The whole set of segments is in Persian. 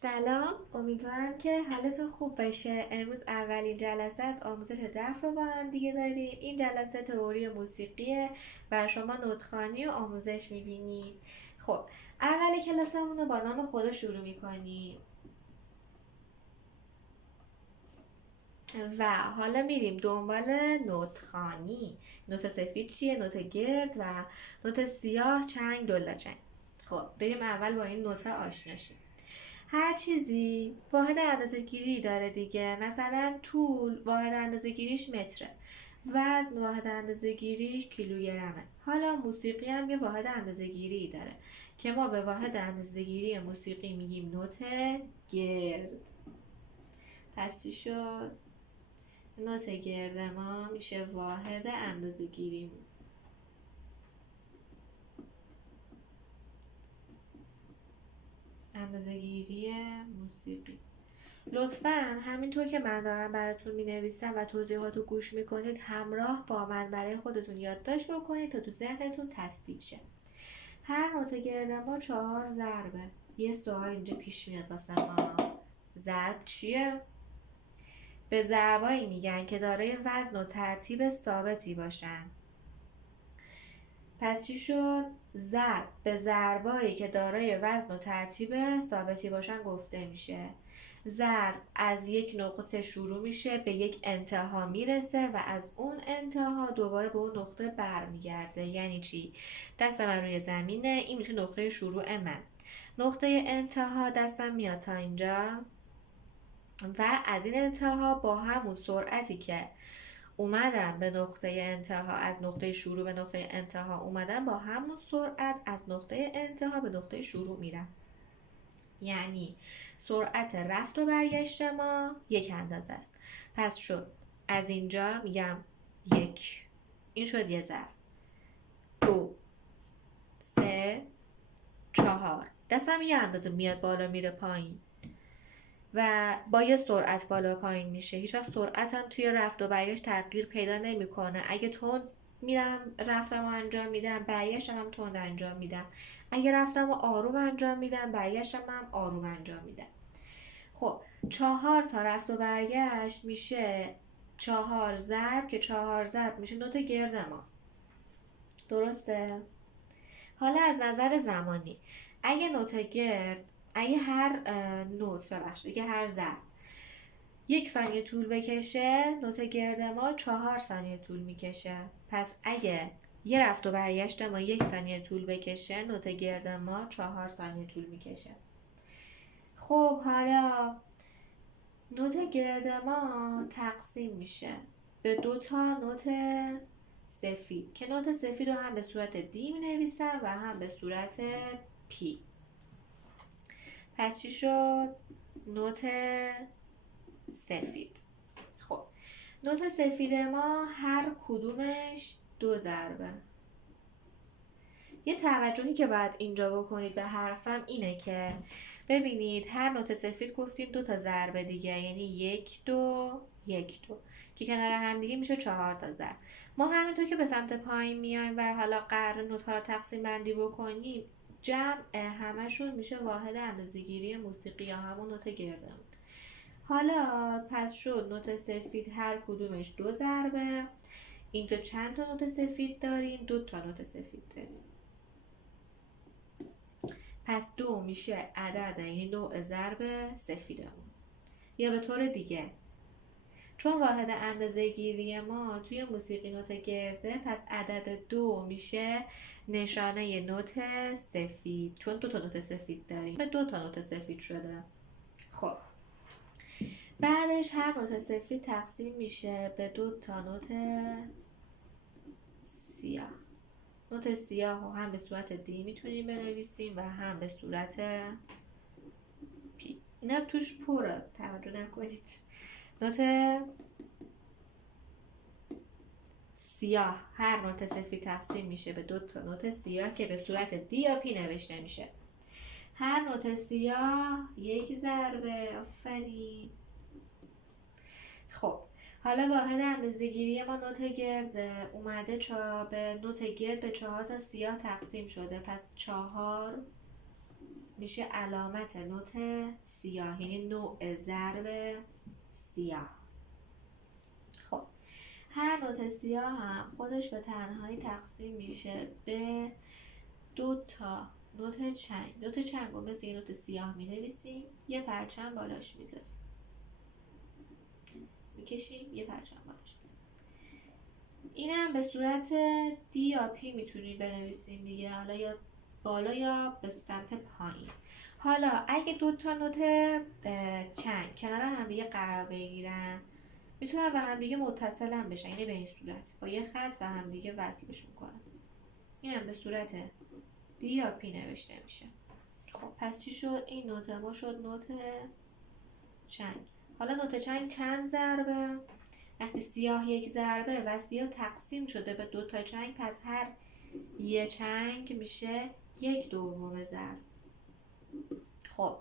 سلام، امیدوارم که حالتون خوب باشه. امروز اولین جلسه از آموزش دف رو با هم دیگه داریم. این جلسه تئوری موسیقیه و شما نوت‌خوانی و آموزش میبینید. خب، اول کلاسمون رو با نام خدا شروع میکنیم و حالا میریم دنبال نوت‌خوانی. نوت سفید چیه؟ نوت گرد و نوت سیاه، چنگ، دولاچنگ. خب بریم اول با این نوت آشنا شیم. هر چیزی واحد اندازه‌گیری داره دیگه. مثلا طول واحد اندازه‌گیریش متره، وزن واحد اندازه‌گیریش کیلوگرمه. حالا موسیقی هم یه واحد اندازه‌گیری داره که ما به واحد اندازه‌گیری موسیقی میگیم نوت گرد. پس چی شد؟ نوت گرد ما میشه واحد اندازه‌گیری. اندازه‌گیری موسیقی. لطفاً همینطور که من دارم براتون می نویسم و توضیحات رو گوش می کنید همراه با من برای خودتون یادداشت بکنید تا تو ذهنتون تثبیت شه. هر نوت گرد ما 4 ضربه. یه سوال اینجا پیش میاد واسه ما. ضرب چیه؟ به ضربایی میگن که دارای وزن و ترتیب ثابتی باشن. پس چی شد؟ ضرب به ضربایی که دارای وزن و ترتیب ثابتی باشن گفته میشه. ضرب از یک نقطه شروع میشه، به یک انتها میرسه و از اون انتها دوباره به اون نقطه برمیگرده. یعنی چی؟ دست من روی زمینه، این میشه نقطه شروع من. نقطه انتها دستم میاد تا اینجا و از این انتها با همون سرعتی که اومدم به نقطه انتها، از نقطه شروع به نقطه انتها اومدم، با همون سرعت از نقطه انتها به نقطه شروع میرم. یعنی سرعت رفت و برگشت ما یک اندازه است. پس شد از اینجا میگم 1، این شد یه ضرب. 2، 3، 4. دستم یه اندازه میاد بالا میره پایین و با یه سرعت بالا پایین میشه. هیچ وقت سرعتم توی رفت و برگشت تغییر پیدا نمیکنه. اگه تند میرم رفتم و انجام میدم، برگشتم هم تند انجام میدم. اگه رفتم و آروم انجام میدم، برگشتم هم آروم انجام میدم. خب 4 تا رفت و برگشت میشه 4 ضرب که 4 ضرب میشه نوت گرد ما. درسته؟ حالا از نظر زمانی اگه نوت گرد، اگه هر نوت ببخشید اگه هر ضرب 1 ثانیه طول بکشه، نوت گرد ما 4 ثانیه طول میکشه. پس اگه یه رفت و برگشت ما 1 ثانیه طول بکشه، نوت گرد ما 4 ثانیه طول میکشه. خب حالا نوت گرد ما تقسیم میشه به 2 تا نوت سفید که نوت سفید رو هم به صورت دی می نویسم و هم به صورت پی. پس چی شد؟ نوت سفید. خب نوت سفید ما هر کدومش 2 ضربه. یه توجهی که باید اینجا بکنید به حرفم اینه که ببینید هر نوت سفید گفتیم 2 تا ضربه دیگه، یعنی 1 2 1 2 که کنار هم دیگه میشه 4 تا ضرب. ما همینطور که به سمت پایین میایم و حالا قرار نوت ها رو تقسیم بندی بکنیم، جمع همشون میشه واحد اندازه‌گیری موسیقی یا همون نوت گردمون. حالا پس شد نوت سفید هر کدومش 2 ضربه. اینجا چند تا نوت سفید داریم؟ 2 تا نوت سفید داریم. پس 2 میشه عدد یعنی نوع ضرب سفیدمون. یا به طور دیگه چون واحد اندازه گیری ما توی موسیقی نوت گرده، پس عدد 2 میشه نشانه نوت سفید، چون 2 تا نوت سفید داریم به 2 تا نوت سفید شده. خب بعدش هر نوت سفید تقسیم میشه به 2 تا نوت سیاه. نوت سیاه رو هم به صورت دی میتونیم بنویسیم و هم به صورت پی. اینا توش پره، توجه نکنید. نوت سیاه، هر نوت سفید تقسیم میشه به 2 تا نوت سیاه که به صورت دی یا پی نوشته میشه. هر نوت سیاه 1 ضربه. آفرین. خب حالا واحد اندازه‌گیری ما نوت گرد اومده به نوت گرد به 4 تا سیاه تقسیم شده. پس 4 میشه علامت نوت سیاه، یعنی نوع ضرب سیاه. خب هر نوت سیاه هم خودش به تنهایی تقسیم میشه به 2 تا نوت چنگ. نوت چنگ رو مثل یه نوت سیاه می نویسیم، یه پرچم بالاش میذاریم، میکشیم یه پرچم بالاش میذاریم. این هم به صورت دی یا پی میتونیم بنویسیم دیگه، حالا یا بالا یا به سمت پایین. حالا اگه 2 تا نوت چنگ کنار هم دیگه قرار بگیرن میتونن به هم دیگه متصل بشن، یعنی به این صورت با یه خط به هم دیگه وصلشون کنن. این هم به صورت دی یا پی نوشته میشه. خب پس چی شد؟ این نوت ما شد نوت چنگ. حالا نوت چنگ چند ضربه؟ وقتی سیاه یک ضربه و سیاه تقسیم شده به 2 تا چنگ، پس هر یه چنگ میشه 1/2 ضرب. خب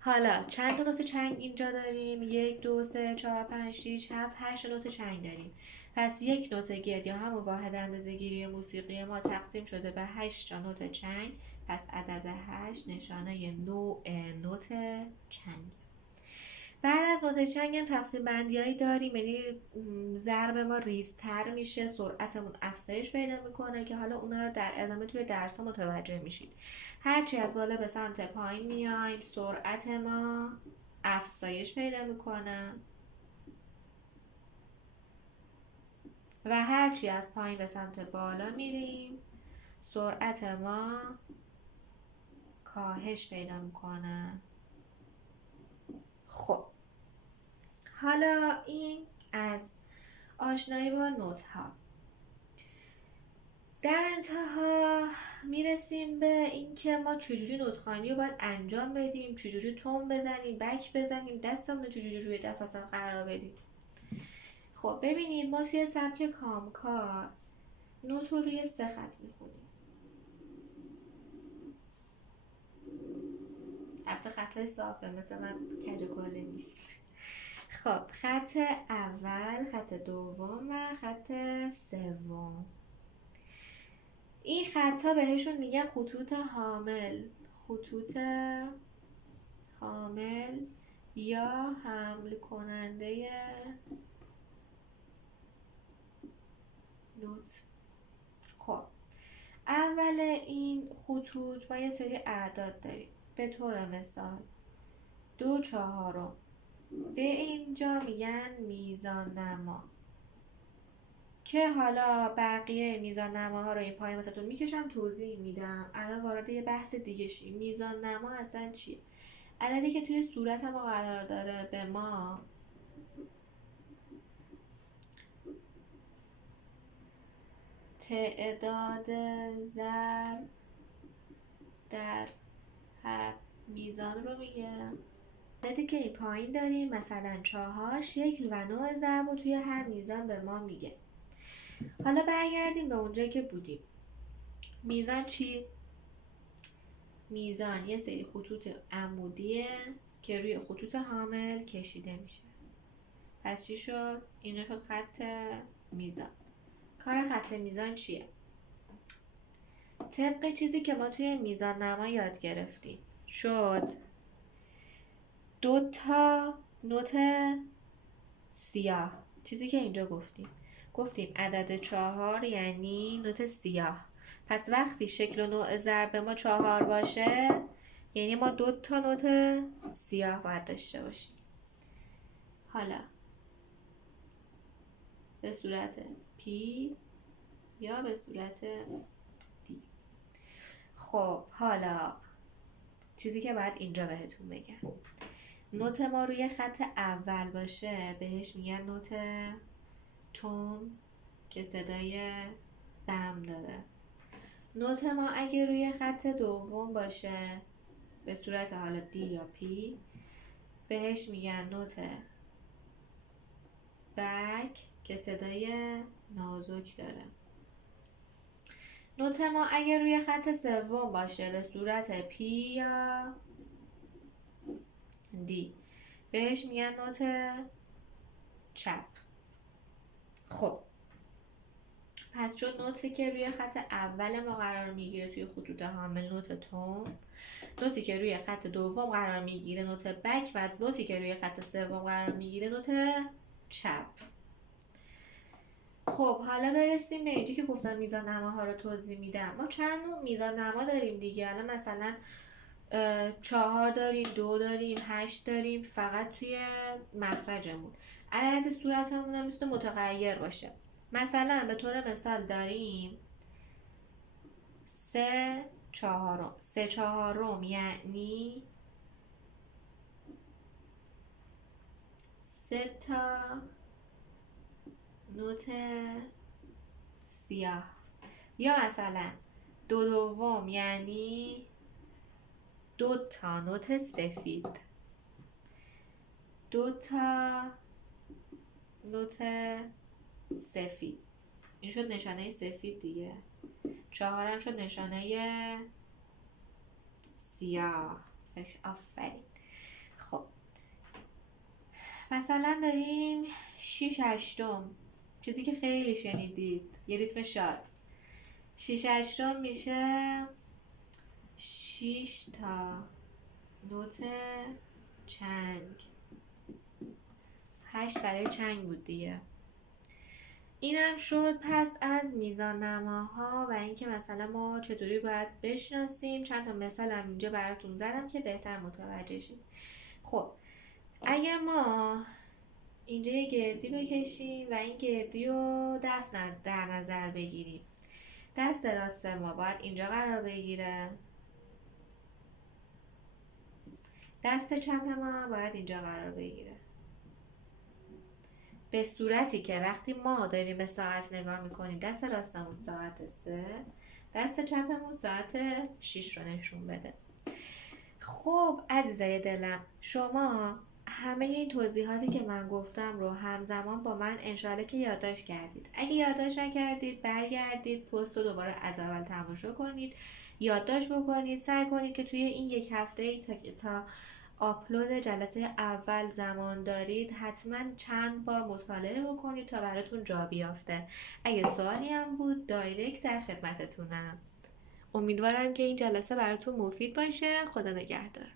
حالا چند تا نوت چنگ اینجا داریم؟ 1 2 3 4 5 6 7 8 نوت چنگ داریم. پس یک نوت گرد یا همون واحد اندازه‌گیری موسیقی ما تقسیم شده به 8 تا نوت چنگ، پس عدد 8 نشانه نوع نوت چنگ. بعد از نوت چنگ هم تقسیم بندیایی داریم، یعنی ضرب ما ریزتر میشه، سرعتمون افزایش پیدا میکنه که حالا اونا رو در ادامه توی درس ها متوجه میشید. هرچی از بالا به سمت پایین میایم سرعت ما افزایش پیدا میکنه و هرچی از پایین به سمت بالا میریم سرعت ما کاهش پیدا میکنه. خب حالا این از آشنایی با نوت ها. در انتها میرسیم به اینکه ما چجوری نوت‌خوانی رو باید انجام بدیم، چجوری تون بزنیم، بک بزنیم، دستمون رو چجوری روی دف اصلا قرار بدیم. خب ببینید ما توی سبک کامکار نوت رو روی 3 خط میخونیم. البته خطای صافه، مثل من کج و کله نیست. خب خط اول، خط دوم و خط سوم. این خطا بهشون میگن خطوط حامل، خطوط حامل یا حمل کننده نوت. خب اول این خطوط ما یه سری اعداد داریم، به طور مثال 2/4 به اینجا میگن میزان نما، که حالا بقیه میزان نماها رو این پایین واسهتون میکشم توضیح میدم. الان وارد یه بحث دیگه شیم. میزان نما اصلا چیه؟ عددی که توی صورت ما قرار داره به ما تعداد ضرب در هر میزان رو میگه. عددی که این پایین داریم مثلا 4 شکل و نوع ضرب رو توی هر میزان به ما میگه. حالا برگردیم به اونجایی که بودیم. میزان چی؟ میزان یه سری خطوط عمودیه که روی خطوط حامل کشیده میشه. پس چی شد؟ این شد خط میزان. کار خط میزان چیه؟ طبق چیزی که ما توی میزان نما یاد گرفتیم شد 2 تا نوت سیاه. چیزی که اینجا گفتیم عدد 4 یعنی نوت سیاه. پس وقتی شکل و نوع ضرب ما 4 باشه یعنی ما 2 تا نوت سیاه باید داشته باشیم. حالا به صورت پی یا به صورت دی. خب حالا چیزی که باید اینجا بهتون بگم، نوت ما روی خط اول باشه بهش میگن نوت تون که صدای بم داره. نوت ما اگه روی خط دوم باشه به صورت حالا دی یا پی بهش میگن نوت بک که صدای نازک داره. نوت ما اگه روی خط سوم باشه به صورت پی یا دی بهش میگن نوت چپ. خب پس چون نوتی که روی خط اول ما قرار میگیره توی خطوط حامل نوت تون، نوتی که روی خط دوم قرار میگیره نوت بک و نوتی که روی خط سوم قرار میگیره نوت چپ. خب حالا برسیم به اینجا که گفتم میزان نماها رو توضیح میدم. ما چند نوع میزان نما داریم دیگه. حالا مثلا 4 داریم، 2 داریم، 8 داریم، فقط توی مخرجمون. عدد صورتمون هم میتونه متغیر باشه. مثلا به طور مثال داریم 3/4. 3/4 یعنی 3 تا نوت سیاه. یا مثلا 2/2 یعنی 2 تا نوت سفید. 2 تا نوت سفید. این شد نشانه سفید دیگه. 4 هم شد نشانه سیاه. آفرین. خب مثلا داریم 6/8، چیزی که خیلی شنیدید، یه ریتم شاد. 6/8 میشه 6 تا نوت چنگ. 8 برای چنگ بود دیگه. اینم شد پس از میزان نماها و اینکه مثلا ما چطوری باید بشناسیم. چند تا مثال هم اینجا براتون زدم که بهتر متوجه شید. خب اگه ما اینجا یه گردی بکشیم و این گردی رو دفع در نظر بگیریم، دست راست ما باید اینجا قرار بگیره، دست چپ ما باید اینجا قرار بگیره. به صورتی که وقتی ما داریم به ساعت نگاه میکنیم دست راستمون ساعت 3، دست چپمون ساعت 6 رو نشون بده. خب عزیزای دلم، شما همه این توضیحاتی که من گفتم رو همزمان با من انشالله که یادداشت کردید. اگه یادداشت نکردید برگردید پست رو دوباره از اول تماشا کنید، یادداشت بکنید، سعی کنید که توی این یک هفته تا آپلود جلسه اول زمان دارید حتما چند بار مطالعه بکنید تا براتون جا بیافته. اگه سوالی هم بود دایرکت در خدمتتونم. امیدوارم که این جلسه براتون مفید باشه. خدا نگهدار.